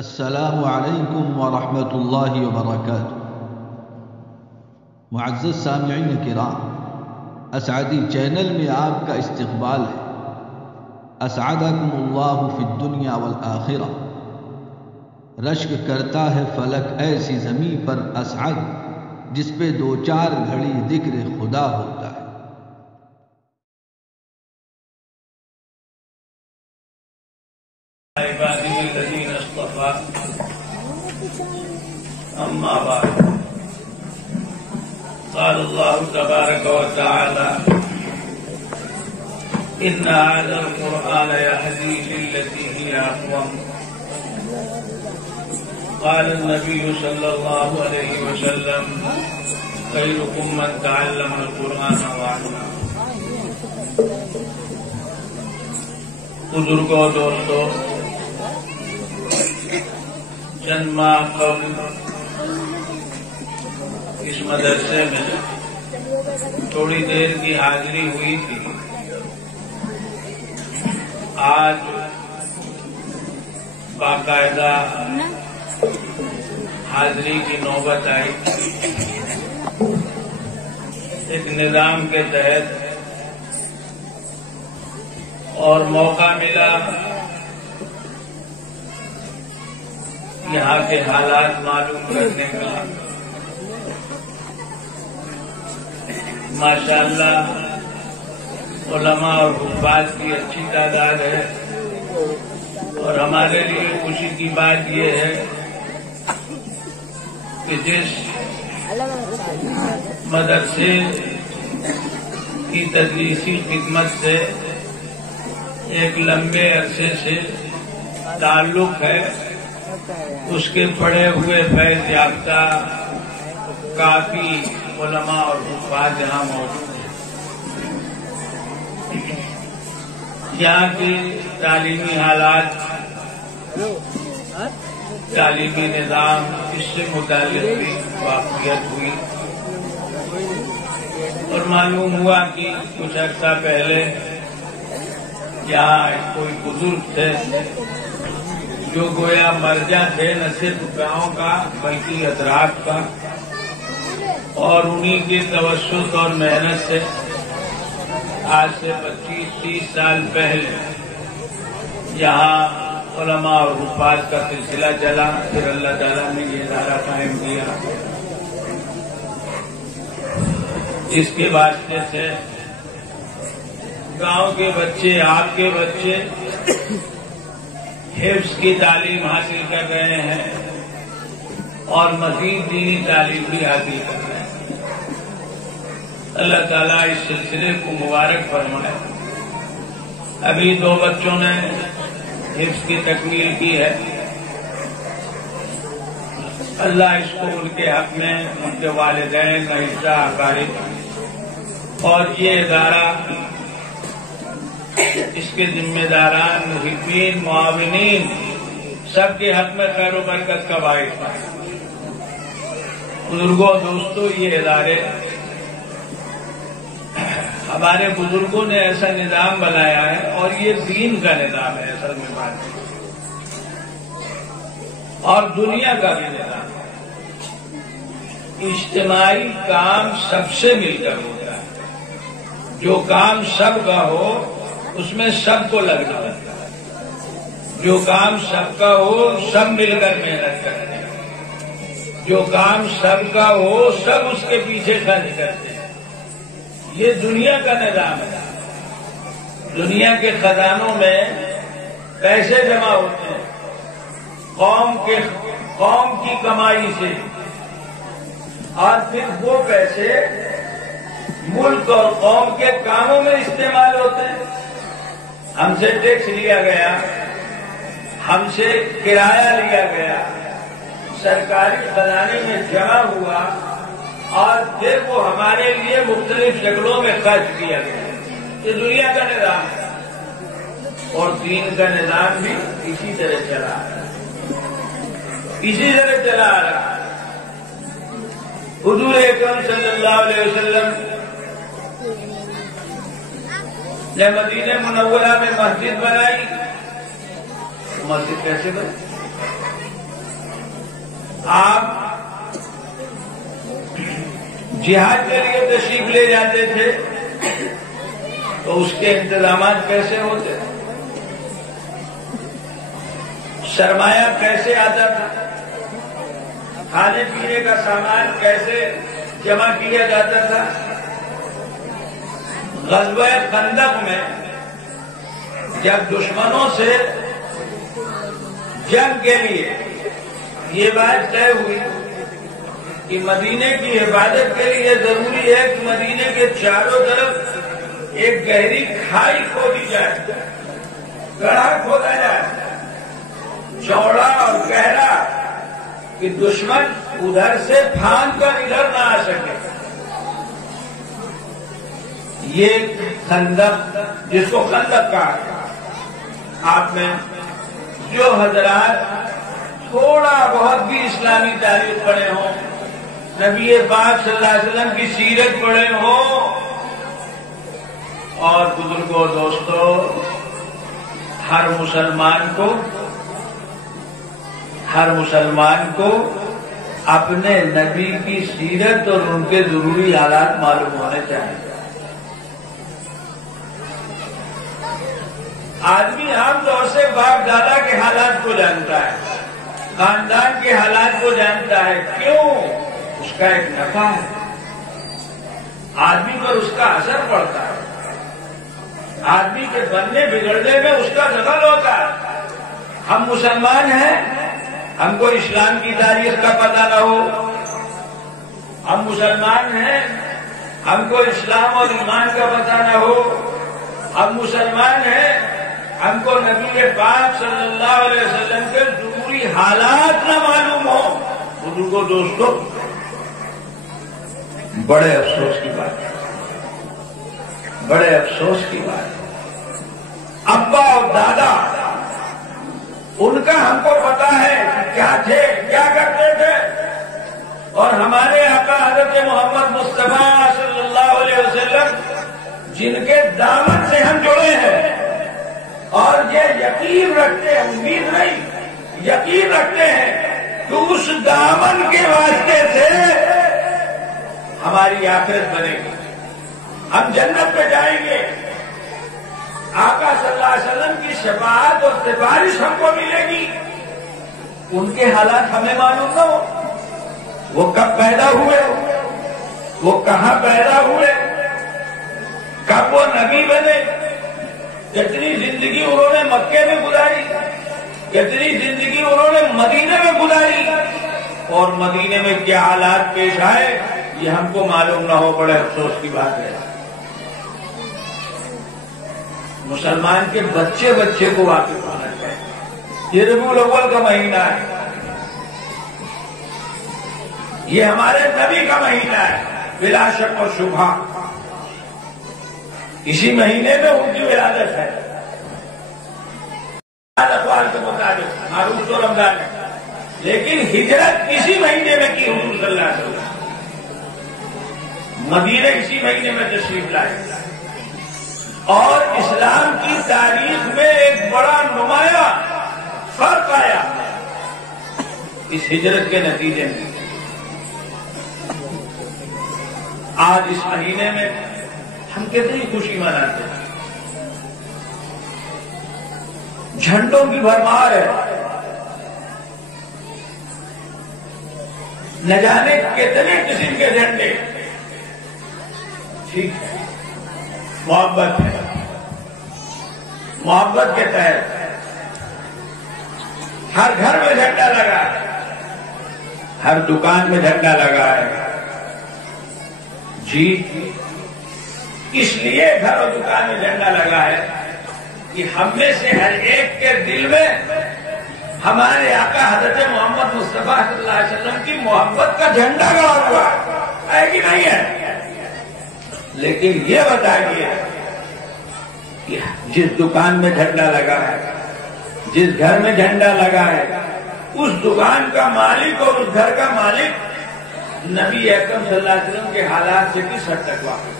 السلام علیکم ورحمۃ اللہ وبرکاتہ۔ معزز سامعین کرام، اسعدی چینل میں آپ کا استقبال ہے۔ اسعدکم اللہ فی الدنیا والآخرہ۔ رشک کرتا ہے فلک ایسی زمین پر اسعد، جس پہ دو چار گھڑی ذکر خدا ہوتا ہے۔ عباده الذين اصطفى أما بعد، قال الله تبارك وتعالى: إن هذا القرآن يهدي للتي هي أقوم. قال النبي صلى الله عليه وسلم: خيركم من تعلم القرآن وعلمه. بزرگوں، دوستوں، چند ماہ قبل اس مدرسے میں تھوڑی دیر کی حاضری ہوئی تھی۔ آج باقاعدہ حاضری کی نوبت آئی۔ ایک نظام کے تحت اور موقع ملا یہاں کے حالات معلوم کرنے کا۔ ماشاءاللہ علماء اور حفاظ کی اچھی تعداد ہے، اور ہمارے لیے خوشی کی بات یہ ہے کہ جس مدرسے کی تدریسی خدمت سے ایک لمبے عرصے سے تعلق ہے، اس کے پڑھے ہوئے فیض یافتہ کافی علماء اور حفاظ یہاں موجود ہیں۔ یہاں کی تعلیمی حالات، تعلیمی نظام، اس سے متعلق بھی واقفیت ہوئی، اور معلوم ہوا کہ کچھ عرصہ پہلے یہاں کوئی بزرگ تھے جو گویا مرجع تھے نہ صرف گاؤں کا بلکہ اطراف کا، اور انہی کے توسط اور محنت سے آج سے 25-30 سال پہلے یہاں علماء اور حفاظ کا سلسلہ چلا۔ پھر اللہ تعالیٰ نے یہ ادارہ قائم کیا، جس کے واسطے سے گاؤں کے بچے، آپ کے بچے حفظ کی تعلیم حاصل کر رہے ہیں اور مزید دینی تعلیم بھی حاصل کر رہے ہیں۔ اللہ تعالیٰ اس سلسلے کو مبارک فرمائے۔ ابھی 2 بچوں نے حفظ کی تکمیل کی ہے۔ اللہ اس کو ان کے حق میں، ان کے والدین، اعزاء، اقارب اور یہ ادارہ، اس کے ذمہ داران، محبین، معاونین، سب کے حق میں خیر و برکت کا باعث بنے۔ بزرگوں، دوستوں، یہ ادارے ہمارے بزرگوں نے ایسا نظام بنایا ہے، اور یہ دین کا نظام ہے اصل میں بات، اور دنیا کا بھی نظام ہے۔ اجتماعی کام سب سے مل کر ہوتا ہے۔ جو کام سب کا ہو اس میں سب کو لگنا ہوتا ہے۔ جو کام سب کا ہو سب مل کر محنت کرتے ہیں۔ جو کام سب کا ہو سب اس کے پیچھے خرچ کرتے ہیں۔ یہ دنیا کا نظام ہے۔ دنیا کے خزانوں میں پیسے جمع ہوتے ہیں قوم کی کمائی سے، اور پھر وہ پیسے ملک اور قوم کے کاموں میں استعمال ہوتے ہیں۔ ہم سے ٹیکس لیا گیا، ہم سے کرایہ لیا گیا، سرکاری خزانے میں جمع ہوا، اور پھر وہ ہمارے لیے مختلف شکلوں میں خرچ کیا گیا۔ یہ دنیا کا نظام ہے، اور دین کا نظام بھی اسی طرح چلا آ رہا ہے، اسی طرح چلا آ رہا ہے۔ حضور اکرم صلی اللہ علیہ وسلم جب مدینہ منورہ میں مسجد بنائی، مسجد کیسے بنی؟ آپ جہاد کے لیے تشریف لے جاتے تھے تو اس کے انتظامات کیسے ہوتے؟ سرمایہ کیسے آتا تھا؟ کھانے پینے کا سامان کیسے جمع کیا جاتا تھا؟ غزوہ خندق میں جب دشمنوں سے جنگ کے لیے یہ بات طے ہوئی کہ مدینے کی حفاظت کے لیے ضروری ہے کہ مدینے کے چاروں طرف ایک گہری کھائی کھودی جائے، گڑھا کھودا جائے چوڑا اور گہرا کہ دشمن ادھر سے پھاند کر ادھر نہ آ سکے۔ یہ خندق جس کو خندق کہا ہے، آپ میں جو حضرات تھوڑا بہت بھی اسلامی تاریخ پڑھے ہوں، نبی پاک صلی اللہ علیہ وسلم کی سیرت پڑھے ہوں، اور بزرگوں دوستوں، ہر مسلمان کو اپنے نبی کی سیرت اور ان کے ضروری حالات معلوم ہونے چاہیے۔ آدمی عام طور سے باپ دادا کے حالات کو جانتا ہے، خاندان کے حالات کو جانتا ہے، کیوں؟ اس کا ایک نفع ہے، آدمی پر اس کا اثر پڑتا ہے، آدمی کے بننے بگڑنے میں اس کا دخل ہوتا ہے۔ ہم مسلمان ہیں، ہم کو اسلام کی تاریخ کا پتہ نہ ہو، ہم مسلمان ہیں، ہم کو اسلام اور ایمان کا پتہ نہ ہو، ہم مسلمان ہیں، ہم کو نبی پاک صلی اللہ علیہ وسلم کے ضروری حالات نہ معلوم ہو، بزرگوں دوستوں، بڑے افسوس کی بات ہے، بڑے افسوس کی بات ہے۔ ابا اور دادا ان کا ہم کو پتا ہے کہ کیا تھے، کیا کرتے تھے، اور ہمارے آقا حضرت محمد مصطفیٰ صلی اللہ علیہ وسلم جن کے دامن سے ہم جڑے ہیں، اور یہ یقین رکھتے ہیں، امید نہیں، یقین رکھتے ہیں کہ اس دامن کے واسطے سے ہماری آخرت بنے گی، ہم جنت میں جائیں گے، آقا صلی اللہ علیہ وسلم کی شفاعت اور سفارش ہم کو ملے گی۔ ان کے حالات ہمیں معلوم نہ ہو، وہ کب پیدا ہوئے، وہ کہاں پیدا ہوئے، کب وہ نبی بنے، کتنی زندگی انہوں نے مکے میں گزاری، کتنی زندگی انہوں نے مدینے میں گزاری، اور مدینے میں کیا حالات پیش آئے یہ ہم کو معلوم نہ ہو، بڑے افسوس کی بات ہے۔ مسلمان کے بچے کو واقف ہونا چاہیے۔ یہ ربیع الاول کا مہینہ ہے، یہ ہمارے نبی کا مہینہ ہے، بلا شک اور شبہ اسی مہینے میں ان کی ولادت ہے، اقوال کے مطابق معروف تو رمضان ہے، لیکن ہجرت اسی مہینے میں کی حضور صلی اللہ علیہ وسلم، مدینے اسی مہینے میں تشریف لائے، اور اسلام کی تاریخ میں ایک بڑا نمایاں فرق آیا اس ہجرت کے نتیجے میں۔ آج اس مہینے میں ہم کتنی خوشی مناتے ہیں، جھنڈوں کی بھرمار ہے، نہ جانے کتنے قسم کے جھنڈے، ٹھیک ہے، محبت ہے، محبت کے تحت ہر گھر میں جھنڈا لگا ہے، ہر دکان میں جھنڈا لگا ہے، جی اس لیے گھر اور دکان میں جھنڈا لگا ہے کہ ہم میں سے ہر ایک کے دل میں ہمارے آقا حضرت محمد مصطفیٰ صلی اللہ علیہ وسلم کی محبت کا جھنڈا گڑا ہوا ہے کہ نہیں ہے؟ لیکن یہ بتائیے کہ جس دکان میں جھنڈا لگا ہے، جس گھر میں جھنڈا لگا ہے، اس دکان کا مالک اور اس گھر کا مالک نبی اکرم صلی اللہ علیہ وسلم کے حالات سے کس حد تک واقف،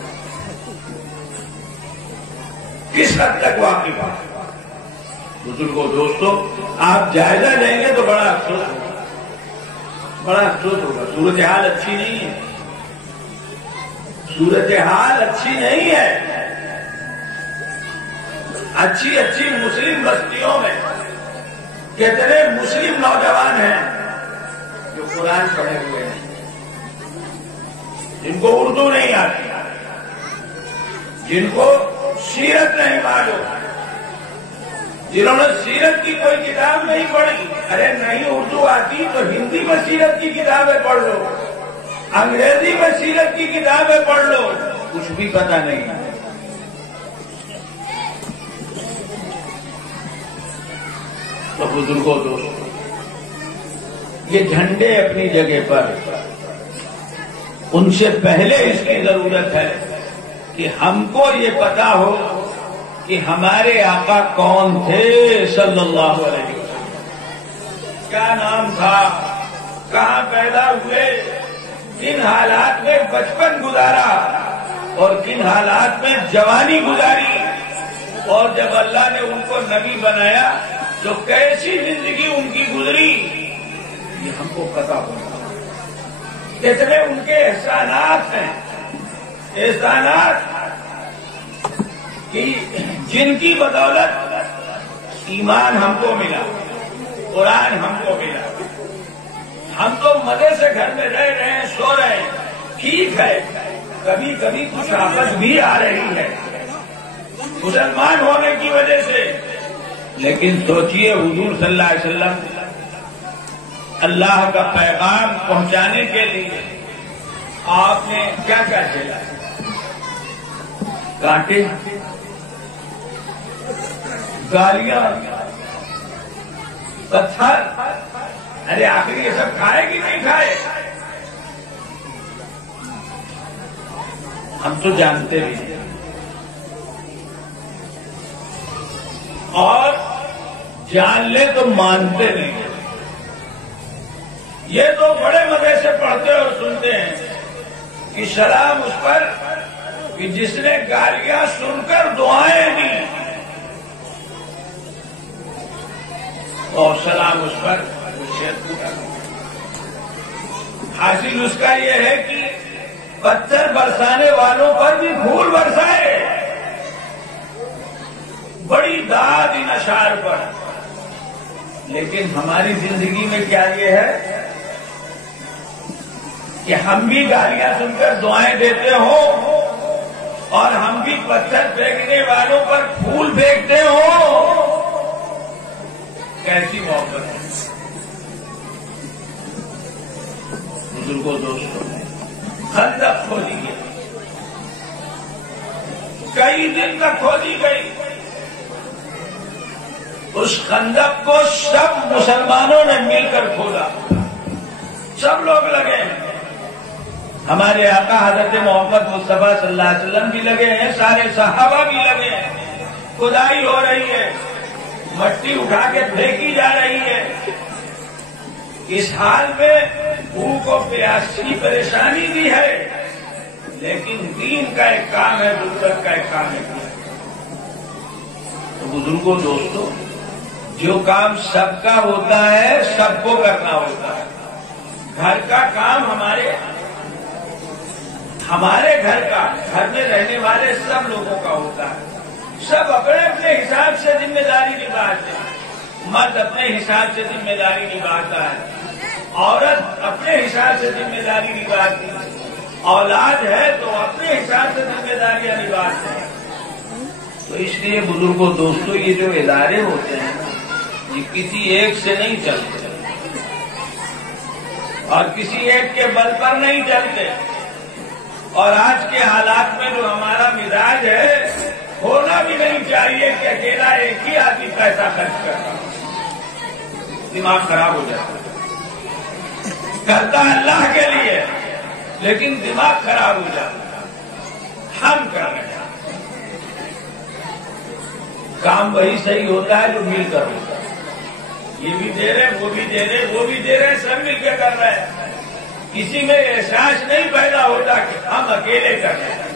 کس حد تک واقف ہے؟ بزرگوں دوستوں، آپ جائزہ لیں گے تو بڑا افسوس ہوگا، بڑا افسوس ہوگا. صورتحال اچھی نہیں ہے, صورتحال اچھی نہیں ہے. اچھی اچھی مسلم بستیوں میں کتنے مسلم نوجوان ہیں جو قرآن پڑھے ہوئے ہیں, جن کو اردو نہیں آتی, جن کو سیرت نہیں معلوم, جنہوں نے سیرت کی کوئی کتاب نہیں پڑھی. ارے نہیں اردو آتی تو ہندی میں سیرت کی کتابیں پڑھ لو, انگریزی میں سیرت کی کتابیں پڑھ لو, کچھ بھی پتہ نہیں. تو بزرگوں دوستوں, یہ جھنڈے اپنی جگہ پر, ان سے پہلے اس کی ضرورت ہے کہ ہم کو یہ پتا ہو کہ ہمارے آقا کون تھے صلی اللہ علیہ وسلم, کیا نام تھا, کہاں پیدا ہوئے, کن حالات میں بچپن گزارا اور کن حالات میں جوانی گزاری, اور جب اللہ نے ان کو نبی بنایا تو کیسی زندگی ان کی گزری, یہ ہم کو پتا ہوگا. کتنے ان کے احسانات ہیں, احسانات کہ جن کی بدولت ایمان ہم کو ملا, قرآن ہم کو ملا. ہم تو مزے سے گھر میں رہ رہے ہیں, سو رہے ہیں, ٹھیک ہے, کبھی کبھی کچھ آفت بھی آ رہی ہے مسلمان ہونے کی وجہ سے, لیکن سوچئے حضور صلی اللہ علیہ وسلم اللہ کا پیغام پہنچانے کے لیے آپ نے کیا کیا جھیلا, کانٹے, گالیاں, پتھر. ارے آخر یہ سب کھائے کہ نہیں کھائے, ہم تو جانتے بھی ہیں. اور جان لے تو مانتے نہیں. یہ تو بڑے مزے سے پڑھتے اور سنتے ہیں کہ سلام اس پر کہ جس نے گالیاں سن کر دعائیں دی, اور سلام اس پر حاصل اس کا یہ ہے کہ پتھر برسانے والوں پر بھی پھول برسائے, بڑی داد ان اشعار پر. لیکن ہماری زندگی میں کیا یہ ہے کہ ہم بھی گالیاں سن کر دعائیں دیتے ہوں اور ہم بھی پتھر پھینکنے والوں پر پھول پھینکتے ہوں. کیسی محبت ہے بزرگوں دوستوں. خندق کھودی گئی, کئی دن تک کھودی گئی. اس خندق کو سب مسلمانوں نے مل کر کھودا, سب لوگ لگے ہیں. ہمارے آقا حضرت محمد مصطفیٰ صلی اللہ علیہ وسلم بھی لگے ہیں, سارے صحابہ بھی لگے ہیں. کھدائی ہو رہی ہے, مٹی اٹھا کے پھینکی جا رہی ہے. اس حال میں بھوک و پیاس کی پریشانی بھی ہے, لیکن دین کا ایک کام ہے, ضرورت کا ایک کام ہے. تو بزرگوں دوستوں, جو کام سب کا ہوتا ہے سب کو کرنا ہوتا ہے. گھر کا کام ہمارے گھر کا, گھر میں رہنے والے سب لوگوں کا ہوتا ہے. سب اپنے اپنے حساب سے ذمہ داری نبھاتے ہیں. مرد اپنے حساب سے ذمہ داری نبھاتا ہے, عورت اپنے حساب سے ذمہ داری نبھاتی ہے, اولاد ہے تو اپنے حساب سے ذمہ داریاں نبھاتے ہیں. تو اس لیے بزرگوں دوستوں, یہ جو ادارے ہوتے ہیں یہ کسی ایک سے نہیں چلتے اور کسی ایک کے بل پر نہیں چلتے. اور آج کے حالات میں جو ہمارا مزاج ہے, ہونا بھی نہیں چاہیے کہ اکیلا ایک ہی آدمی پیسہ خرچ کرتا, دماغ خراب ہو جاتا. کرتا اللہ کے لیے لیکن دماغ خراب ہو جاتا. ہم کر رہے ہیں کام, وہی صحیح ہوتا ہے جو مل کر ہوتا ہے. یہ بھی دے رہے, وہ بھی دے رہے, وہ بھی دے رہے, سب مل کے کر رہے ہیں. کسی میں احساس نہیں پیدا ہوتا کہ ہم اکیلے کر رہے ہیں.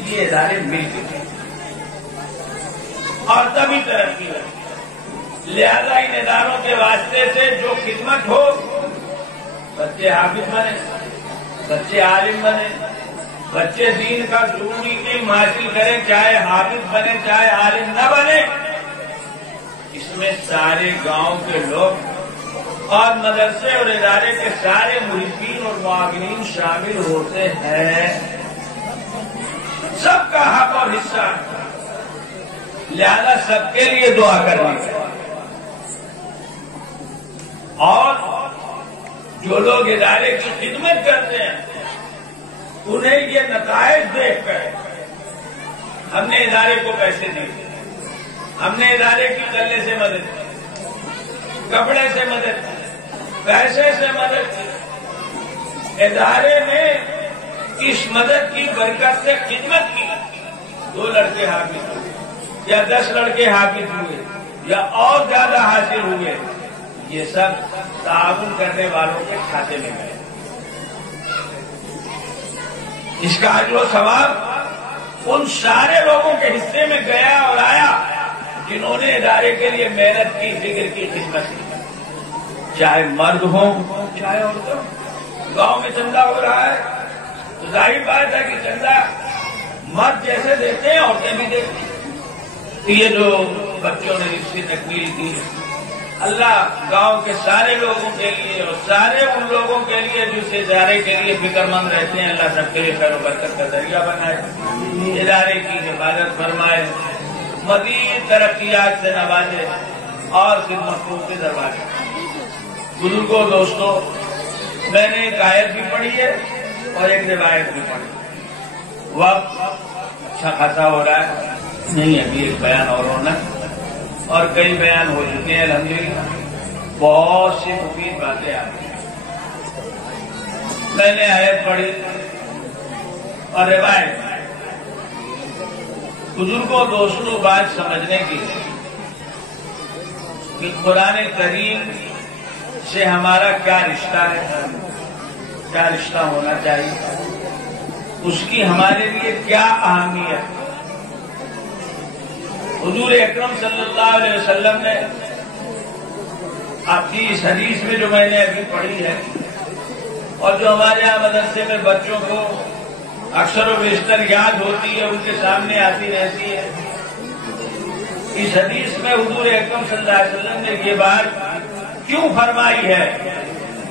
یہ ادارے مل کے اور تبھی ترقی ہوتی. لہذا ان اداروں کے واسطے سے جو خدمت ہو بچے حافظ بنے، بچے عالم بنے، بچے دین کا ضروری علم حاصل کریں، چاہے حافظ بنے چاہے عالم نہ بنے۔ اس میں سارے گاؤں کے لوگ اور مدرسے اور ادارے کے سارے محبین اور معاونین شامل ہوتے ہیں، سب کا حق اور حصہ، لہذا سب کے لیے دعا کرنی چاہیے۔ اور جو لوگ ادارے کی خدمت کرتے ہیں انہیں یہ نتائج دیکھ کر ہم نے ادارے کو پیسے دیے، ہم نے ادارے کی غلے سے مدد کی، کپڑے سے مدد کی، پیسے سے مدد کی، ادارے نے اس مدد کی برکت سے خدمت کی، 2 لڑکے حافظ ہوئے یا 10 لڑکے حافظ ہوئے یا اور زیادہ حاصل ہوئے، یہ سب تعاون کرنے والوں کے کھاتے میں گئے۔ اس کا اجر و ثواب ان سارے لوگوں کے حصے میں گیا اور آیا جنہوں نے ادارے کے لیے محنت کی، فکر کی، خدمت کی، چاہے مرد ہوں چاہے عورتوں۔ گاؤں میں چندہ ہو رہا ہے تو ظاہر بات ہے کہ چندہ مرد جیسے دیتے ہیں عورتیں بھی دیتی ہیں۔ یہ جو بچوں نے اس کی تکمیل کی، اللہ گاؤں کے سارے لوگوں کے لیے اور سارے ان لوگوں کے لیے جو اس ادارے کے لیے فکر مند رہتے ہیں، اللہ سب کے لیے خیر و برکت کا ذریعہ بنائے، ادارے کی حفاظت فرمائے، مزید ترقیات سے نوازے اور خدمتوں کے دروازے۔ بزرگوں، دوستوں، میں نے ایک آیت بھی پڑھی ہے اور ایک روایت بھی پڑھی۔ وقت اچھا خاصا ہو رہا ہے، نہیں ابھی ایک بیان اور ہونا اور کئی بیان ہو چکے ہیں الحمدللہ، بہت سی مفید باتیں آ رہی ہیں۔ میں نے آیت پڑھی اور روایت۔ بزرگوں، دوستوں، بات سمجھنے کی کہ قرآن کریم سے ہمارا کیا رشتہ ہے، کیا رشتہ ہونا چاہیے، اس کی ہمارے لیے کیا اہمیت۔ حضور اکرم صلی اللہ علیہ وسلم نے آپ کی اس حدیث میں جو میں نے ابھی پڑھی ہے اور جو ہمارے یہاں مدرسے میں بچوں کو اکثر و بیشتر یاد ہوتی ہے، ان کے سامنے آتی رہتی ہے، اس حدیث میں حضور اکرم صلی اللہ علیہ وسلم نے یہ بات کیوں فرمائی ہے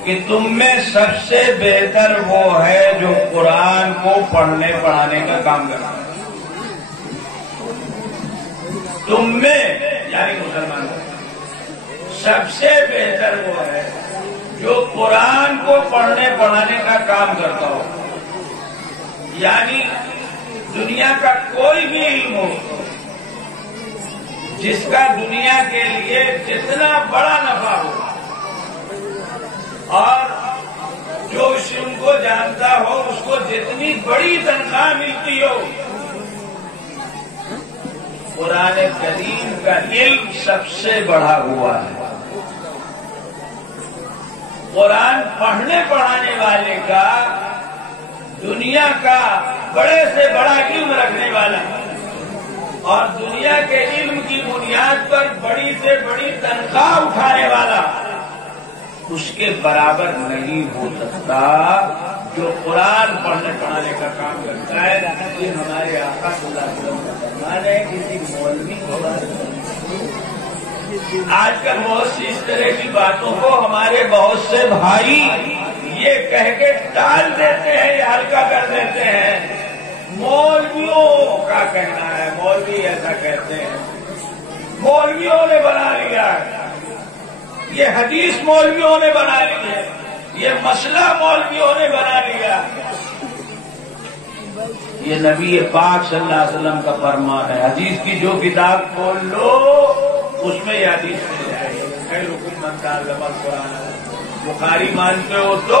کہ تم میں سب سے بہتر وہ ہے جو قرآن کو پڑھنے پڑھانے کا کام کرتا ہے۔ تم میں یعنی مسلمانوں سب سے بہتر وہ ہے جو قرآن کو پڑھنے پڑھانے کا کام کرتا ہو، یعنی دنیا کا کوئی بھی علم ہو جس کا دنیا کے لیے جتنا بڑا نفع ہو اور جو اس علم کو جانتا ہو اس کو جتنی بڑی تنخواہ ملتی ہو، قرآن کریم کا علم سب سے بڑھا ہوا ہے۔ قرآن پڑھنے پڑھانے والے کا دنیا کا بڑے سے بڑا علم رکھنے والا اور دنیا کے علم کی بنیاد پر بڑی سے بڑی تنخواہ اٹھانے والا اس کے برابر نہیں ہو سکتا جو قرآن پڑھنے پڑھانے کا کام کرتا ہے۔ یہ ہمارے آقا صلی اللہ علیہ وسلم کا فرمان ہے۔ کسی مولوی کو آج کل بہت سی اس طرح کی باتوں کو ہمارے بہت سے بھائی یہ کہہ کے ٹال دیتے ہیں یا ہلکا کر دیتے ہیں، مولویوں کا کہنا ہے، مولوی ایسا کہتے ہیں، مولویوں نے بنا لیا ہے، یہ حدیث مولویوں نے بنا لی ہے، یہ مسئلہ مولویوں نے بنا لیا۔ یہ نبی پاک صلی اللہ علیہ وسلم کا فرمان ہے۔ حدیث کی جو کتاب کھول لو اس میں یہ حدیث مل جائے گی۔ خیرکم من تعلم القرآن، بخاری مانتے ہو تو،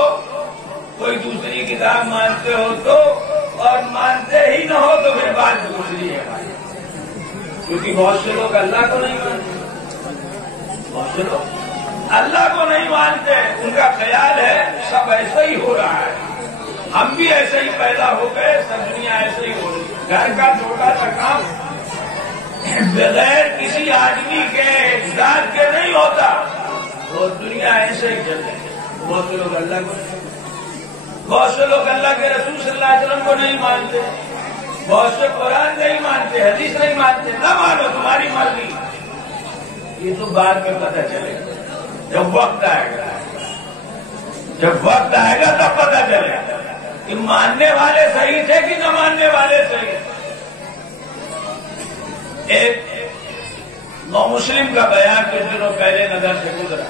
کوئی دوسری کتاب مانتے ہو تو، اور مانتے ہی نہ ہو تو پھر بات دوسری ہے بھائی، کیونکہ بہت سے لوگ اللہ کو نہیں مانتے، بہت سے لوگ اللہ کو نہیں مانتے، ان کا خیال ہے سب ایسا ہی ہو رہا ہے، ہم بھی ایسے ہی پیدا ہو گئے، سب دنیا ایسے ہی ہو رہی ہے۔ گھر کا چھوٹا سا کام بغیر کسی آدمی کے ذات کے نہیں ہوتا، تو دنیا ایسے ہی چل رہی ہے۔ بہت سے لوگ اللہ کو، بہت سے لوگ اللہ کے رسول صلی اللہ علیہ وسلم کو نہیں مانتے، بہت سے قرآن نہیں مانتے، حدیث نہیں مانتے. نہ مانو، تمہاری مرضی. یہ تو بعد میں پتہ چلے گا، جب وقت آئے گا. جب وقت آئے گا تب پتہ چلے گا کہ ماننے والے صحیح تھے کہ نہ ماننے والے صحیح. ایک نو مسلم کا بیان کچھ دنوں پہلے نظر سے گزرا.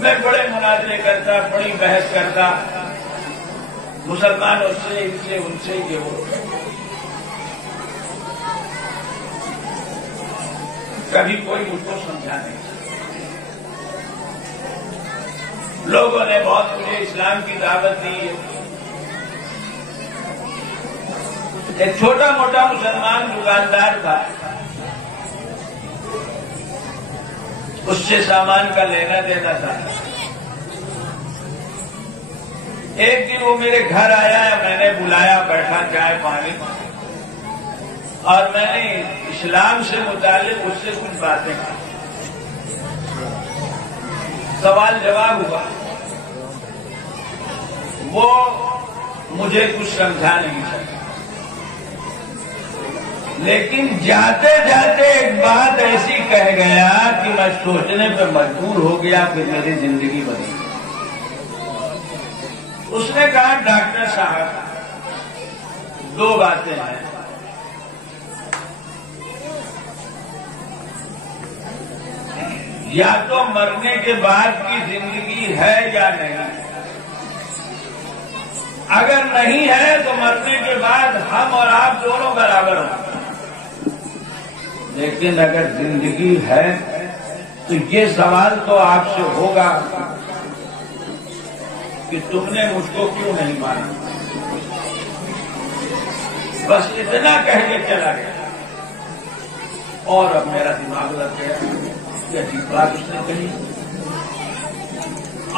میں بڑے مناظرے کرتا، بڑی بحث کرتا، مسلمان اس سے ان سے ان سے یہ ہو. کبھی کوئی مجھ کو سمجھا نہیں. لوگوں نے بہت مجھے اسلام کی دعوت دی. ایک چھوٹا موٹا مسلمان دکاندار تھا، اس سے سامان کا لینا دینا تھا. ایک دن وہ میرے گھر آیا، میں نے بلایا، بیٹھا، چائے پانی، اور میں نے اسلام سے متعلق اس سے کچھ باتیں کی. سوال جواب ہوا. وہ مجھے کچھ سمجھا نہیں سکا، لیکن جاتے جاتے ایک بات ایسی کہہ گیا کہ میں سوچنے پہ مجبور ہو گیا، پھر میری زندگی بدلی. اس نے کہا، ڈاکٹر صاحب، دو باتیں ہیں. یا تو مرنے کے بعد کی زندگی ہے یا نہیں. اگر نہیں ہے تو مرنے کے بعد ہم اور آپ دونوں برابر ہوں. لیکن اگر زندگی ہے تو یہ سوال تو آپ سے ہوگا کہ تم نے مجھ کو کیوں نہیں مانا. بس اتنا کہہ کے چلا گیا، اور اب میرا دماغ لگ گیا. یہ عجیب بات اس نے کہی.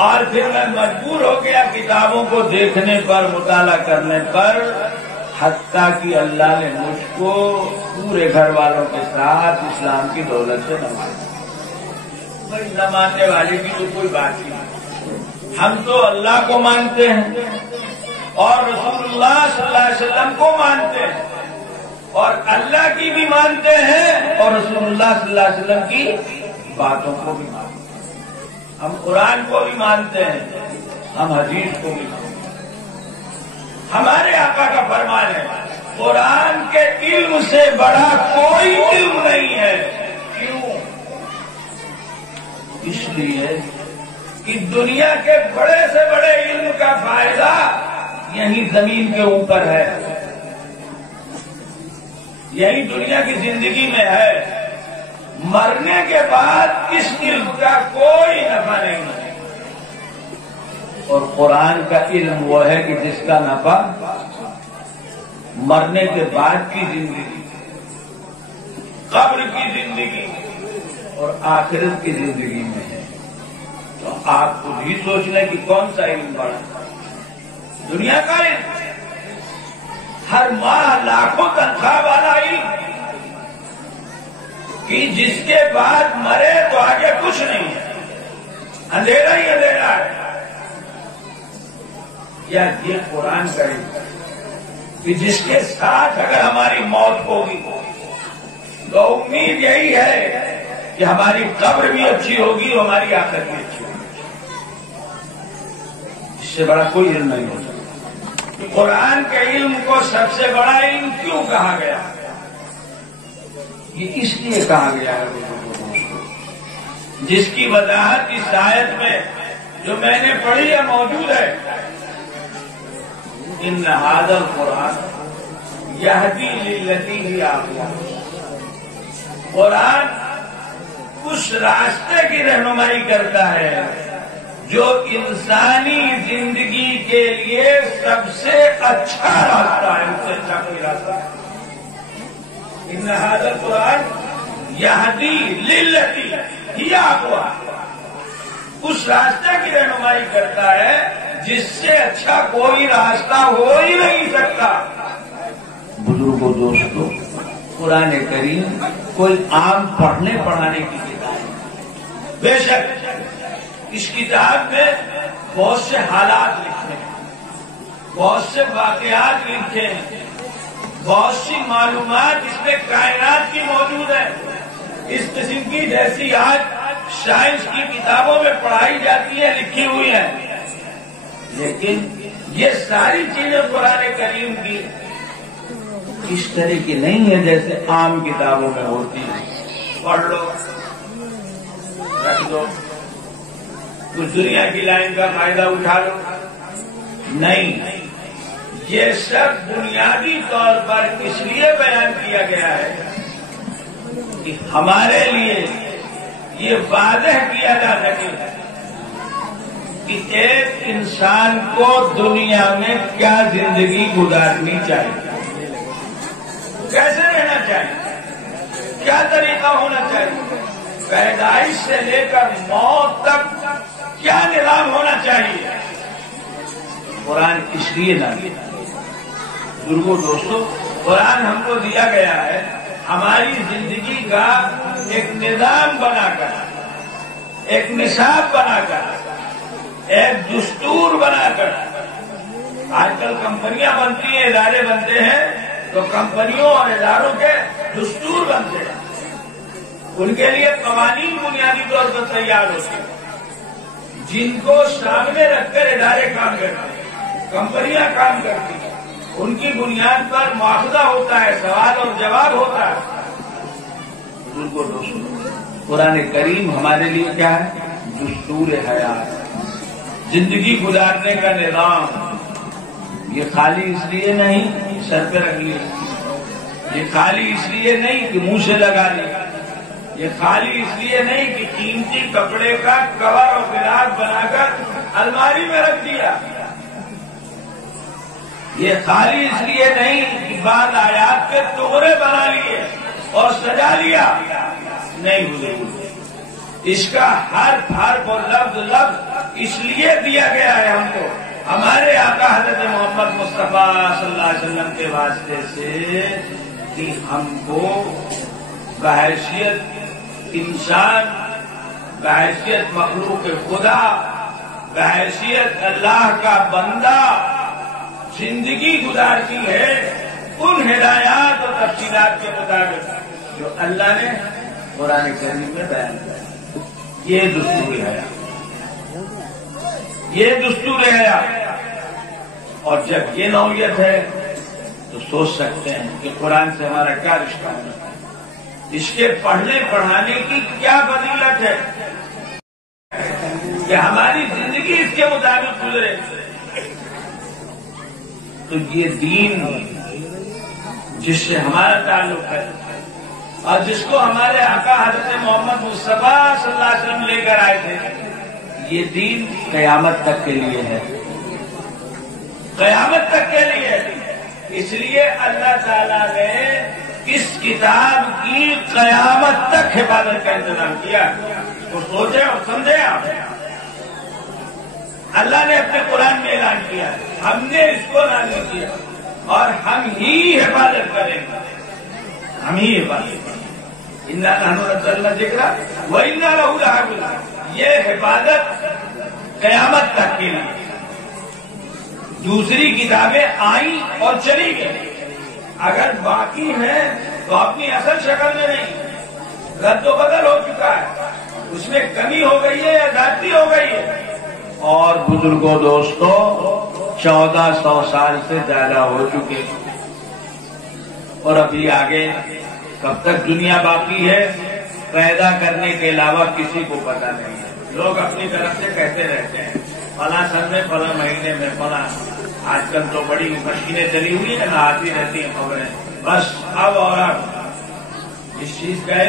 اور پھر میں مجبور ہو گیا کتابوں کو دیکھنے پر، مطالعہ کرنے پر، حتیٰ کہ اللہ نے مجھ کو پورے گھر والوں کے ساتھ اسلام کی دولت سے نوازا. بھائی نہ ماننے والے کی تو کوئی بات نہیں. ہم تو اللہ کو مانتے ہیں اور رسول اللہ صلی اللہ علیہ وسلم کو مانتے ہیں، اور اللہ کی بھی مانتے ہیں اور رسول اللہ صلی اللہ علیہ وسلم کی باتوں کو بھی مانتے ہیں. ہم قرآن کو بھی مانتے ہیں، ہم حدیث کو بھی مانتے ہیں. ہمارے آقا کا فرمان ہے، قرآن کے علم سے بڑا کوئی علم نہیں ہے. کیوں؟ اس لیے کہ دنیا کے بڑے سے بڑے علم کا فائدہ یہی زمین کے اوپر ہے، یہی دنیا کی زندگی میں ہے. مرنے کے بعد اس علم کا کوئی نفع نہیں ہے. اور قرآن کا علم وہ ہے کہ جس کا نفع مرنے کے بعد کی زندگی، قبر کی زندگی اور آخرت کی زندگی میں ہے. تو آپ خود ہی سوچ لیں کہ کون سا علم بڑا. دنیا کا علم، ہر ماہ لاکھوں تنخواہ والا علم کہ جس کے بعد مرے تو آگے کچھ نہیں ہے، اندھیرا ہی اندھیرا ہے. یا یہ قرآن کا علم کہ جس کے ساتھ اگر ہماری موت ہوگی تو امید یہی ہے کہ ہماری قبر بھی اچھی ہوگی اور ہماری آخرت بھی اچھی ہوگی. اس سے بڑا کوئی علم نہیں ہو سکتا. قرآن کے علم کو سب سے بڑا علم کیوں کہا گیا؟ یہ اس لیے کہا گیا ہے جس کی وضاحت اس آیت میں جو میں نے پڑھی ہے موجود ہے. ان ھذا القرآن یہدی للتی ہی اقوم. قرآن اس راستے کی رہنمائی کرتا ہے جو انسانی زندگی کے لیے سب سے اچھا راستہ ہے، اس سے اچھا کوئی راستہ ہے. ان ھذا القرآن یہدی للتی ہی اقوم، اس راستے کی رہنمائی کرتا ہے جس سے اچھا کوئی راستہ ہو ہی نہیں سکتا. بزرگوں، دوستوں، قرآن کریم کوئی عام پڑھنے پڑھانے کی کتاب ہے. بے شک اس کتاب میں بہت سے حالات لکھے ہیں، بہت سے واقعات لکھے ہیں، بہت سی معلومات اس میں کائنات کی موجود ہے، اس قسم کی جیسی آج سائنس کی کتابوں میں پڑھائی جاتی ہے، لکھی ہوئی ہے. لیکن یہ ساری چیزیں قرآن کریم کی اس طرح کی نہیں ہے جیسے عام کتابوں میں ہوتی ہے. پڑھ لو، رکھ دو، کچھ دنیا کی لائن کا فائدہ اٹھا لو. نہیں، یہ سب بنیادی طور پر اس لیے بیان کیا گیا ہے کہ ہمارے لیے یہ واضح کیا جا سکے کہ ایک انسان کو دنیا میں کیا زندگی گزارنی چاہیے، کیسے رہنا چاہیے، کیا طریقہ ہونا چاہیے، پیدائش سے لے کر موت تک کیا نظام ہونا چاہیے. قرآن اس لیے نہ دیا. بزرگوں دوستوں، قرآن ہم کو دیا گیا ہے ہماری زندگی کا ایک نظام بنا کر، ایک نصاب بنا کر، ایک دستور بنا کر. آج کل کمپنیاں بنتی ہیں، ادارے بنتے ہیں، تو کمپنیوں اور اداروں کے دستور بنتے ہیں، ان کے لیے قوانین بنیادی طور پر تیار ہوتے ہیں جن کو سامنے رکھ کر ادارے کام کرتے ہیں، کمپنیاں کام کرتی ہیں. ان کی بنیاد پر مواخذہ ہوتا ہے، سوال اور جواب ہوتا ہے. بزرگوں دوستوں، قرآن کریم ہمارے لیے کیا ہے؟ دستور حیات، زندگی گزارنے کا نظام. یہ خالی اس لیے نہیں سر پہ رکھ لیا، یہ خالی اس لیے نہیں کہ منہ سے لگا لیا، یہ خالی اس لیے نہیں کہ قیمتی کپڑے کا کور اور غلاف بنا کر الماری میں رکھ دیا، یہ خالی اس لیے نہیں کہ بعض آیات کے ٹکڑے بنا لیے اور سجا لیا. نہیں حضور، اس کا ہر حرف اور لفظ اس لیے دیا گیا ہے ہم کو ہمارے آقا حضرت محمد مصطفیٰ صلی اللہ علیہ وسلم کے واسطے سے کہ ہم کو بحیثیت انسان، بحیثیت مخلوق خدا، بحیثیت اللہ کا بندہ زندگی گزارتی ہے ان ہدایات اور تفصیلات کے مطابق جو اللہ نے قرآن کریم میں بیان کیا. یہ دستور ہے، یہ دستور ہے. اور جب یہ نوعیت ہے تو سوچ سکتے ہیں کہ قرآن سے ہمارا کیا رشتہ ہونا ہے، اس کے پڑھنے پڑھانے کی کیا فضیلت ہے کہ ہماری زندگی اس کے مطابق گزرے. تو یہ دین جس سے ہمارا تعلق ہے اور جس کو ہمارے آقا حضرت محمد مصطفیٰ صلی اللہ علیہ وسلم لے کر آئے تھے، یہ دین قیامت تک کے لیے ہے، قیامت تک کے لیے ہے. اس لیے اللہ تعالیٰ نے اس کتاب کی قیامت تک حفاظت کا انتظام کیا. تو سوچے اور سمجھے آپ، اللہ نے اپنے قرآن میں اعلان کیا، ہم نے اس کو نازل کیا اور ہم ہی حفاظت کریں گے، ہم ہی حفاظت کریں گے. اِنَّا نَحْنُ نَزَّلْنَا الذِّكْرَ وَإِنَّا لَهُ لَحَافِظُونَ. یہ حفاظت قیامت تک کے لیے. دوسری کتابیں آئیں اور چلی گئی، اگر باقی ہیں تو اپنی اصل شکل میں نہیں، رد و بدل ہو چکا ہے، اس میں کمی ہو گئی ہے یا زیادتی ہو گئی ہے. اور بزرگوں دوستوں 1400 سال سے زیادہ ہو چکے، اور ابھی آگے کب تک دنیا باقی ہے پیدا کرنے کے علاوہ کسی کو پتا نہیں ہے. لوگ اپنی طرف سے کہتے رہتے ہیں فلاں سن میں فلاں مہینے میں فلاں. آج کل تو بڑی مشینیں چلی ہوئی ہیں، نہ آتی رہتی ہیں خبریں، بس اب اور اب اس چیز کا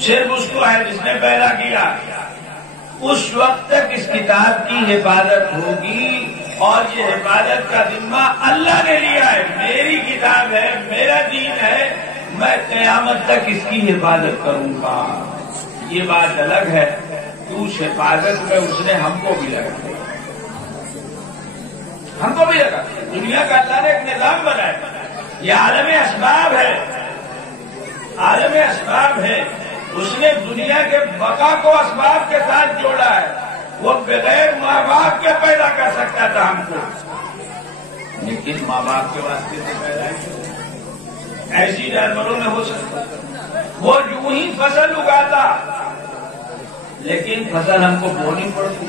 صرف اس کو ہے جس نے پیدا کیا. اس وقت تک اس کتاب کی حفاظت ہوگی اور یہ حفاظت کا ذمہ اللہ نے لیا ہے. میری کتاب ہے، میرا دین ہے، میں قیامت تک اس کی حفاظت کروں گا. یہ بات الگ ہے کہ اس حفاظت میں اس نے ہم کو بھی لگا، ہم کو بھی لگا. دنیا کا اللہ نے ایک نظام بنایا، یہ عالم اسباب ہے، عالم اسباب ہے. اس نے دنیا کے بقا کو اسباب کے ساتھ جوڑا ہے. وہ بغیر ماں باپ کے پیدا کر سکتا تھا ہم کو، لیکن ماں باپ کے واسطے سے پیدا ہے. ایسی جانوروں میں ہو سکتا، وہ یوں ہی فصل اگاتا، لیکن فصل ہم کو بونی پڑتی،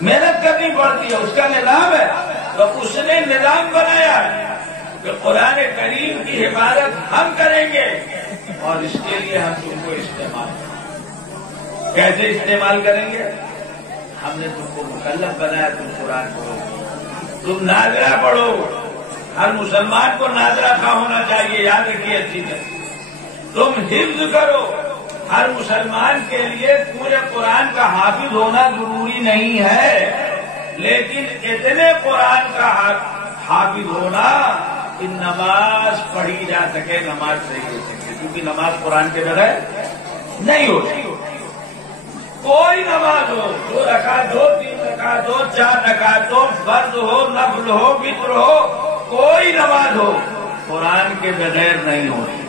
محنت کرنی پڑتی ہے، اس کا نظام ہے. تو اس نے نظام بنایا کہ قرآن کریم کی حفاظت ہم کریں گے، اور اس کے لیے ہم تم کو استعمال کریں. کیسے استعمال کریں گے؟ ہم نے تم کو مکلف بنایا، تم قرآن پڑھو، تم ناظرہ پڑھو. ہر مسلمان کو ناظرہ خواہ ہونا چاہیے، یاد رکھیے اچھی طرح. تم حفظ کرو. ہر مسلمان کے لیے پورے قرآن کا حافظ ہونا ضروری نہیں ہے، لیکن اتنے قرآن کا حافظ ہونا کہ نماز پڑھی جا سکے، نماز صحیح ہو سکے، کیونکہ نماز قرآن کے بغیر نہیں ہوتی. کوئی نماز ہو، 2 رکعت ہو، 3 رکعت ہو، 4 رکعت ہو، فرض ہو، نفل ہو، وتر ہو، کوئی نماز ہو، قرآن کے بغیر نہیں ہوتی.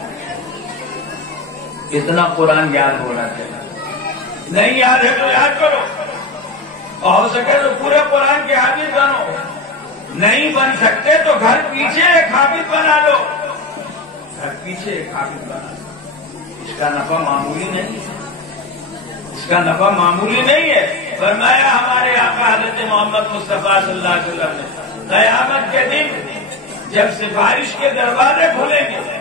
اتنا قرآن یاد ہونا چاہیے. نہیں یاد ہے تو یاد کرو، اور ہو سکے تو پورے قرآن کے حافظ بنو. نہیں بن سکتے تو گھر پیچھے ایک حافظ بنا لو، گھر پیچھے ایک حافظ بنا لو. اس کا نفع معمولی نہیں ہے، اس کا نفع معمولی نہیں ہے. فرمایا ہمارے آقا حضرت محمد مصطفیٰ صلی اللہ علیہ وسلم نے، قیامت کے دن جب سفارش کے دروازے کھلیں گے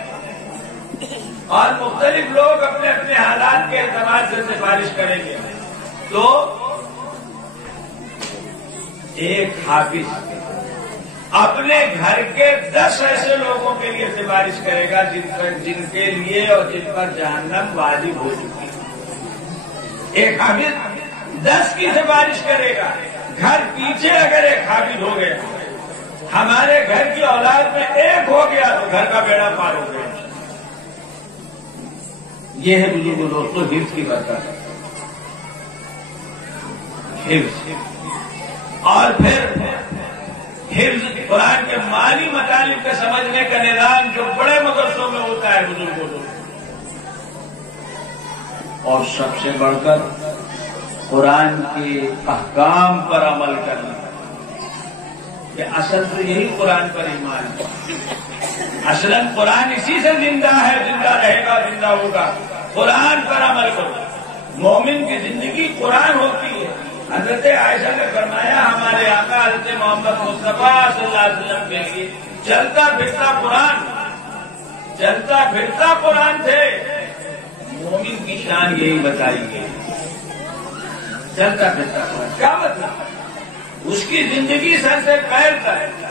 اور مختلف لوگ اپنے اپنے حالات کے اعتبار سے سفارش کریں گے، تو ایک حافظ اپنے گھر کے 10 ایسے لوگوں کے لیے سفارش کرے گا جن کے لیے اور جن پر جہنم واجب ہو چکی ہے. ایک حافظ 10 کی سفارش کرے گا. گھر پیچھے اگر ایک حافظ ہو گیا، ہمارے گھر کی اولاد میں ایک ہو گیا تو گھر کا بیڑا پار ہو گیا. یہ ہے بزرگوں دوستوں حفظ کی برکت. حفظ، اور پھر حفظ قرآن کے معنی مطالب کے سمجھنے کا نظام جو بڑے مدرسوں میں ہوتا ہے بزرگوں دوستوں. اور سب سے بڑھ کر قرآن کے احکام پر عمل کرنا، کہ اصل تو یہی قرآن پر ایمان ہے. اصلاً قرآن اسی سے زندہ ہے، زندہ رہے گا، زندہ ہوگا. قرآن پر عمل کرو. مومن کی زندگی قرآن ہوتی ہے. حضرت عائشہ نے فرمایا ہمارے آقا حضرت محمد مصطفیٰ صلی اللہ علیہ وسلم کے لیے چلتا پھرتا قرآن، چلتا پھرتا قرآن تھے. مومن کی شان یہی بتائی گئی، چلتا پھرتا قرآن. کیا مطلب؟ اس کی زندگی سر سے پیر تک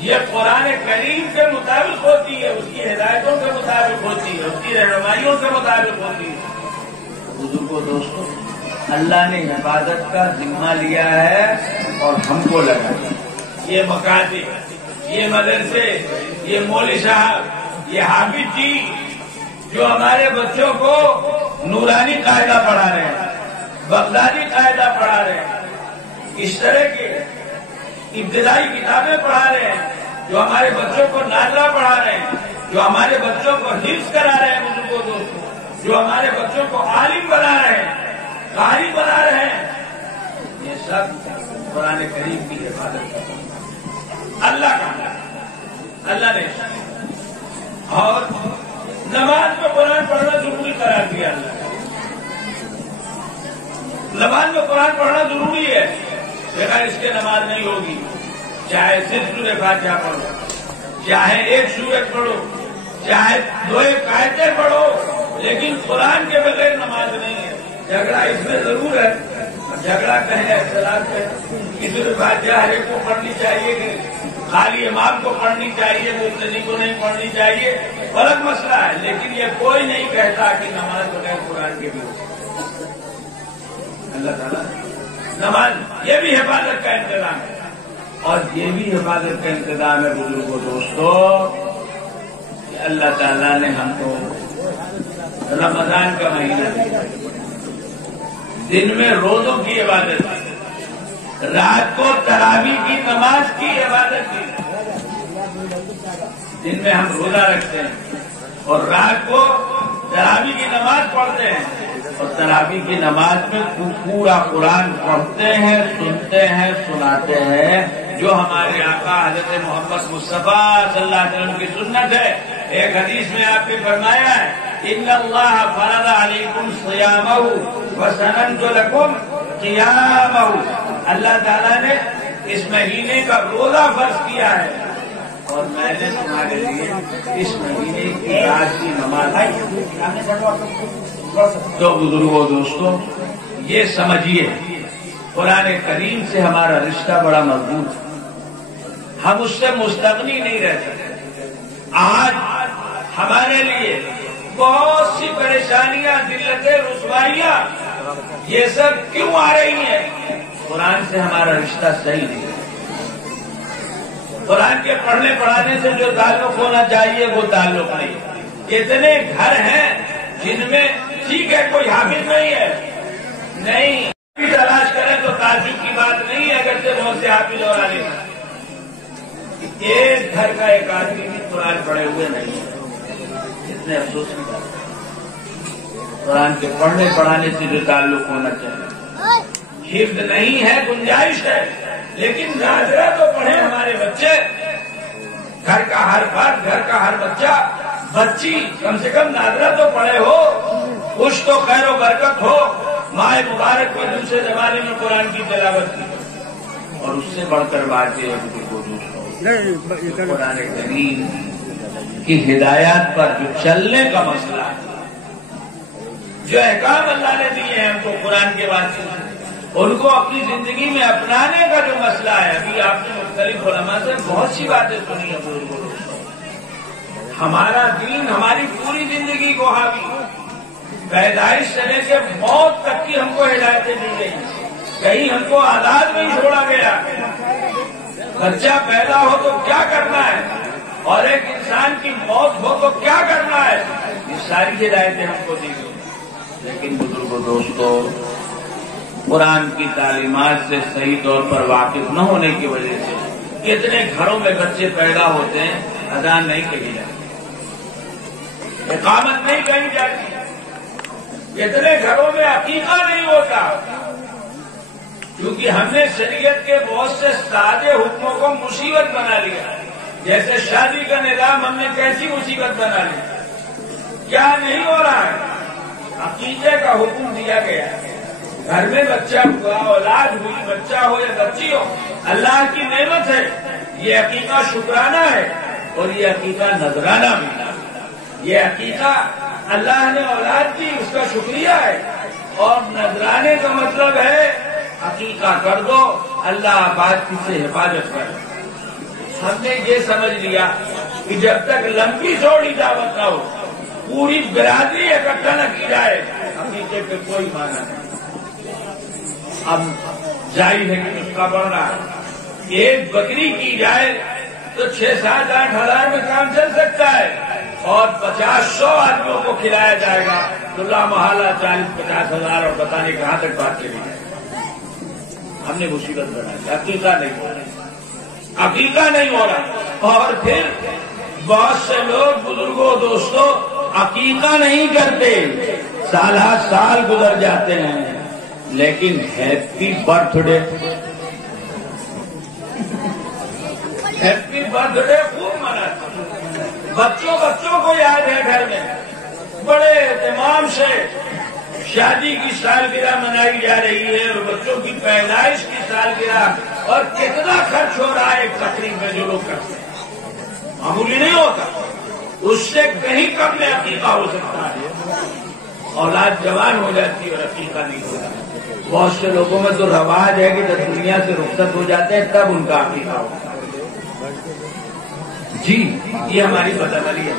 یہ قرآن کریم کے مطابق ہوتی ہے، اس کی ہدایتوں کے مطابق ہوتی ہے، اس کی رہنمائیوں کے مطابق ہوتی ہے. بزرگوں دوستوں، اللہ نے حفاظت کا ذمہ لیا ہے اور ہم کو لگا. یہ مکاتب، یہ مدرسے، یہ مولوی صاحب، یہ حافظ جی جو ہمارے بچوں کو نورانی قاعدہ پڑھا رہے ہیں، بغدادی قاعدہ پڑھا رہے ہیں، اس طرح کی ابتدائی کتابیں پڑھا رہے ہیں، جو ہمارے بچوں کو نازلہ پڑھا رہے ہیں، جو ہمارے بچوں کو حفظ کرا رہے ہیں بزرگوں دوستوں، جو ہمارے بچوں کو عالم بنا رہے ہیں، قاری بنا رہے ہیں، یہ سب قرآن کریم کی حفاظت کرتے ہیں. اللہ کا اللہ نے اور نماز میں قرآن پڑھنا ضروری قرار دیا. اللہ نماز میں قرآن پڑھنا ضروری ہے، بغیر اس کے نماز نہیں ہوگی. چاہے صرف سورہ فاتحہ پڑھو، چاہے ایک سورت پڑھو، چاہے 2 آیتیں پڑھو، لیکن قرآن کے بغیر نماز نہیں ہے. جھگڑا اس میں ضرور ہے، جھگڑا کہیں اختلاف ہے کہ سورہ فاتحہ ہر ایک کو پڑھنی چاہیے کہ خالی امام کو پڑھنی چاہیے، مقتدی کو نہیں پڑھنی چاہیے، الگ مسئلہ ہے. لیکن یہ کوئی نہیں کہتا کہ نماز بغیر قرآن کے بھی ہو. اللہ تعالیٰ نماز یہ بھی حفاظت کا انتظام ہے، اور یہ بھی حفاظت کا انتظام ہے بزرگوں دوستوں کہ اللہ تعالیٰ نے ہم کو رمضان کا مہینہ دیا، دن میں روزوں کی عبادت کی، رات کو تراویح کی نماز کی عبادت کی. دن میں ہم روزہ رکھتے ہیں اور رات کو تراویح کی نماز پڑھتے ہیں. اور تراویح کی نماز میں پورا قرآن پڑھتے ہیں، سنتے ہیں، سناتے ہیں، جو ہمارے آقا حضرت محمد مصطفیٰ صلی اللہ علیہ وسلم کی سنت ہے۔ ایک حدیث میں آپ نے فرمایا ہے ان اللہ فرض علیکم صیامہ وسننت لکم قیامہ، اللہ تعالیٰ نے اس مہینے کا روزہ فرض کیا ہے اور میں نے تمہارے لیے اس مہینے کی رات کی نماز تو بزرگوں دوستوں یہ سمجھیے قرآن کریم سے ہمارا رشتہ بڑا مضبوط ہے، ہم اس سے مستغنی نہیں رہ سکتے۔ آج ہمارے لیے بہت سی پریشانیاں، ذلتیں، رسوائیاں یہ سب کیوں آ رہی ہیں؟ قرآن سے ہمارا رشتہ صحیح نہیں ہے۔ قرآن کے پڑھنے پڑھانے سے جو تعلق ہونا چاہیے وہ تعلق نہیں۔ اتنے گھر ہیں جن میں ٹھیک ہے کوئی حافظ نہیں ہے، نہیں تلاش کریں تو تعجب کی بات نہیں ہے، اگرچہ بہت سے حافظ اور عالم ہیں، ایک گھر کا ایک آدمی بھی قرآن پڑھے ہوئے نہیں ہے۔ اتنے افسوس کی بات ہے۔ قرآن کے پڑھنے پڑھانے سے جو تعلق ہونا چاہیے، حفظ نہیں ہے، گنجائش ہے، لیکن ناظرہ تو پڑھے ہمارے بچے، گھر کا ہر فرد، گھر کا ہر بچہ بچی کم سے کم ناظرہ تو پڑھے ہو، کچھ تو خیر و برکت ہو۔ ماہ مبارک میں دوسرے زمانے میں قرآن کی تلاوت کی، اور اس سے بڑھ کر بات یہ ہے قرآن کریم کی ہدایات پر جو چلنے کا مسئلہ ہے، جو احکام اللہ نے دیے ہیں ہم کو قرآن کے واسطے، ان کو اپنی زندگی میں اپنانے کا جو مسئلہ ہے، ابھی آپ نے مختلف علماء سے بہت سی باتیں سنی ہیں۔ ہمارا دین ہماری پوری زندگی کو حاوی، پیدائش سے لے کے موت تک کی ہم کو ہدایتیں دی گئی، کہیں ہم کو آزاد نہیں چھوڑا گیا۔ بچہ پیدا ہو تو کیا کرنا ہے اور ایک انسان کی موت ہو تو کیا کرنا ہے، یہ ساری ہدایتیں ہم کو دی گئی۔ لیکن بزرگوں دوستوں، قرآن کی تعلیمات سے صحیح طور پر واقف نہ ہونے کی وجہ سے کتنے گھروں میں بچے پیدا ہوتے ہیں، اذان نہیں کہی جاتی، اقامت نہیں کہی جاتی، کتنے گھروں میں عقیقہ نہیں ہوتا، کیونکہ ہم نے شریعت کے بہت سے سادے حکموں کو مصیبت بنا لیا۔ جیسے شادی کا نظام ہم نے کیسی مصیبت بنا لی، کیا نہیں ہو رہا ہے، عقیقے کا حکم دیا گیا ہے۔ گھر میں بچہ ہوا، اولاد ہوئی، بچہ ہو یا بچی ہو، اللہ کی نعمت ہے، یہ عقیقہ شکرانہ ہے اور یہ عقیقہ نذرانہ بھی ہے۔ یہ عقیقہ اللہ نے اولاد دی، اس کا شکریہ ہے، اور نذرانے کا مطلب ہے عقیقہ کر دو، اللہ آباد کی سے حفاظت کر۔ ہم نے یہ سمجھ لیا کہ جب تک لمبی چوڑی دعوت نہ ہو، پوری برادری اکٹھا نہ کی جائے، عقیقے پہ کوئی معنی نہیں۔ اب ظاہر ہے کہ اس کا بڑھ رہا ہے، ایک بکری کی جائے تو 6-7-8 ہزار میں کام چل سکتا ہے، اور 50-100 آدمیوں کو کھلایا جائے گا تو لا محالہ 40-50 ہزار اور پتہ نہیں کہاں تک بات چلی جائے۔ ہم نے مصیبت بنائی، عقیقہ نہیں ہو رہا، عقیقہ نہیں ہو رہا، اور پھر بہت سے لوگ بزرگوں دوستوں عقیقہ نہیں کرتے، سال گزر جاتے ہیں، لیکن ہیپی برتھ ڈے خوب مناتے، بچوں کو یاد ہے، گھر میں بڑے اہتمام سے شادی کی سالگرہ منائی جا رہی ہے، اور بچوں کی پیدائش کی سالگرہ، اور کتنا خرچ ہو رہا ہے ایک تقریب میں جو لوگ کرتے ہیں، معمولی نہیں ہوتا، اس سے کہیں کم میں عقیقہ ہو سکتا ہے، اولاد جوان ہو جاتی ہے اور عقیقہ نہیں ہوتا۔ بہت سے لوگوں میں تو رواج ہے کہ جب دنیا سے رخصت ہو جاتے ہیں تب ان کا عقیقہ ہوتا ہے۔ جی یہ ہماری بدعملی ہے۔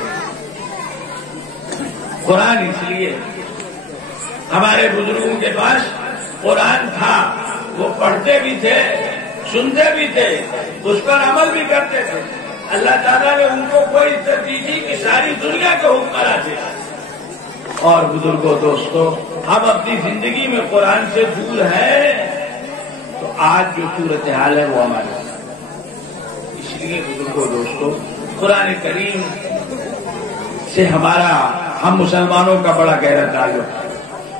قرآن اس لیے ہمارے بزرگوں کے پاس قرآن تھا، وہ پڑھتے بھی تھے، سنتے بھی تھے، اس پر عمل بھی کرتے تھے۔ اللہ تعالیٰ نے ان کو کوئی ترجیح دی کہ ساری دنیا کے حکمراں تھے۔ اور بزرگوں دوستوں، ہم اپنی زندگی میں قرآن سے دور ہیں تو آج جو صورتحال ہے وہ ہمارے ساتھ۔ اس لیے بزرگوں دوستوں، قرآن کریم سے ہم مسلمانوں کا بڑا گہرا تعلق ہے۔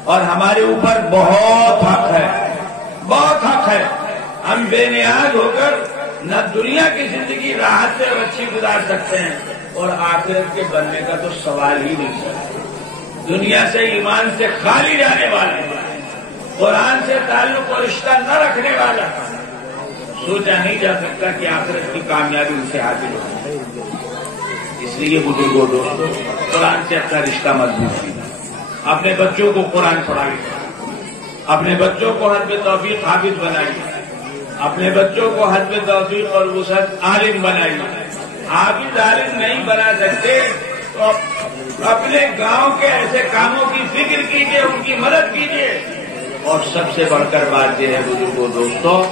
اور ہمارے اوپر بہت حق ہے، بہت حق ہے. ہم بے نیاز ہو کر نہ دنیا کی زندگی راحت سے اور اچھی گزار سکتے ہیں اور آخرت کے بننے کا تو سوال ہی نہیں ہے. دنیا سے ایمان سے خالی جانے والا، قرآن سے تعلق اور رشتہ نہ رکھنے والا سوچا نہیں جا سکتا کہ آخرت کی کامیابی ان سے حاصل ہو. اس لیے بزرگوں دوستوں، قرآن سے اپنا رشتہ مضبوط کیجیے. اپنے بچوں کو قرآن پڑھائیے، اپنے بچوں کو حسب توفیق حافظ بنائیے، اپنے بچوں کو حسب توفیق اور وسعت عالم بنائیے. حافظ عالم نہیں بنا سکتے تو اپنے گاؤں کے ایسے کاموں کی فکر کیجیے، ان کی مدد کیجیے. اور سب سے بڑھ کر بات یہ ہے بزرگوں دوستوں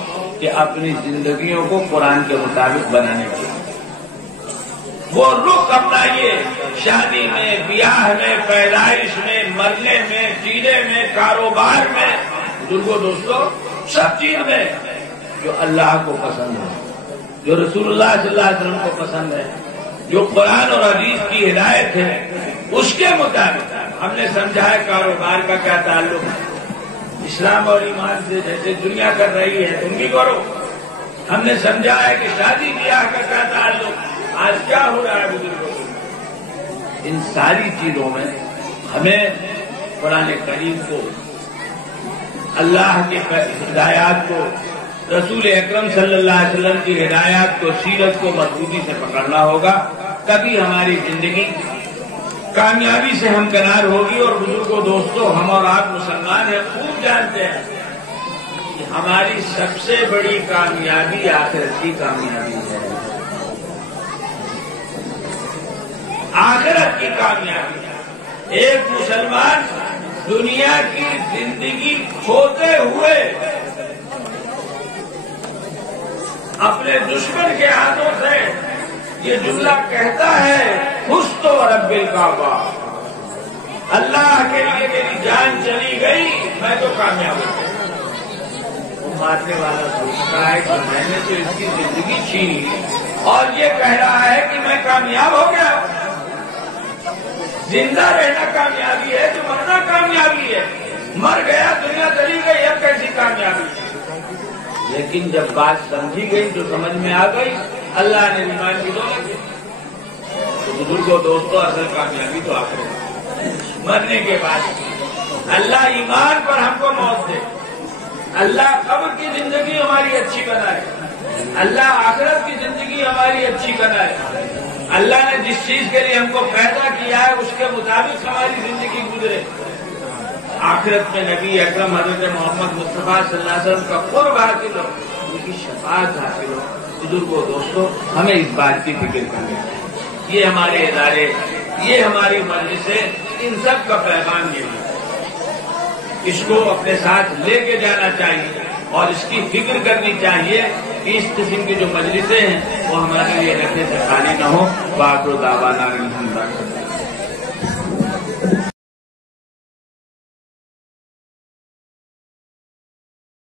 کہ اپنی زندگیوں کو قرآن کے مطابق بنانے کے وہ رخ اپنائیے. شادی میں، بیاہ میں، پیدائش میں، مرنے میں، جینے میں، کاروبار میں، بزرگوں دوستوں سب چیز میں جو اللہ کو پسند ہے، جو رسول اللہ صلی اللہ علیہ وسلم کو پسند ہے، جو قرآن اور حدیث کی ہدایت ہے، اس کے مطابق ہم نے سمجھا ہے کاروبار کا کیا تعلق ہے اسلام اور ایمان سے. جیسے دنیا کر رہی ہے تم بھی کرو. ہم نے سمجھا ہے کہ شادی بیاہ کا کیا تعلق، آج کیا ہو رہا ہے بزرگوں. ان ساری چیزوں میں ہمیں قرآن کریم کو، اللہ کے ہدایات کو، رسول اکرم صلی اللہ علیہ وسلم کی ہدایات کو، سیرت کو مضبوطی سے پکڑنا ہوگا. تبھی ہماری زندگی کامیابی سے ہمکنار ہوگی. اور بزرگوں دوستوں، ہم اور آپ مسلمان ہیں، خوب جانتے ہیں کہ ہماری سب سے بڑی کامیابی آخرت کی کامیابی ہے. آخرت کی کامیابی. ایک مسلمان دنیا کی زندگی کھوتے ہوئے اپنے دشمن کے ہاتھوں سے یہ جملہ کہتا ہے، خست و رب الکعبہ، اللہ کے لیے میری جان چلی گئی، میں تو کامیاب ہو گیا. وہ مارنے والا سوچتا ہے کہ میں نے تو اس کی زندگی چھینی اور یہ کہہ رہا ہے کہ میں کامیاب ہو گیا. زندہ رہنا کامیابی ہے کہ مرنا کامیابی ہے. مر گیا، دنیا چلی گئی، اب کیسی کامیابی ہے. لیکن جب بات سمجھی گئی تو سمجھ میں آ گئی اللہ نے ایمان کی دولت دی. تو بزرگوں دوستوں، اصل کامیابی تو آخرت مرنے کے بعد. اللہ ایمان پر ہم کو موت دے، اللہ قبر کی زندگی ہماری اچھی بنائے، اللہ آخرت کی زندگی ہماری اچھی بنائے. اللہ نے جس چیز کے لیے ہم کو پیدا کیا ہے اس کے مطابق ہماری زندگی گزرے. آخرت میں نبی اکرم حضرت محمد مصطفیٰ صلی اللہ علیہ وسلم کا قرب حاصل ہو، ان کی شفاعت حاصل ہو. بزرگوں دوستوں، ہمیں اس بات کی فکر کرنی ہے. یہ ہمارے ادارے، یہ ہماری مجلسیں، ان سب کا پیغام یہ ہے. اس کو اپنے ساتھ لے کے جانا چاہیے اور اس کی فکر کرنی چاہیے کہ اس قسم کی جو مجلسیں ہیں وہ ہمارے لیے رکھنے سے خالی نہ ہو. باقی دعوانا الحمدللہ.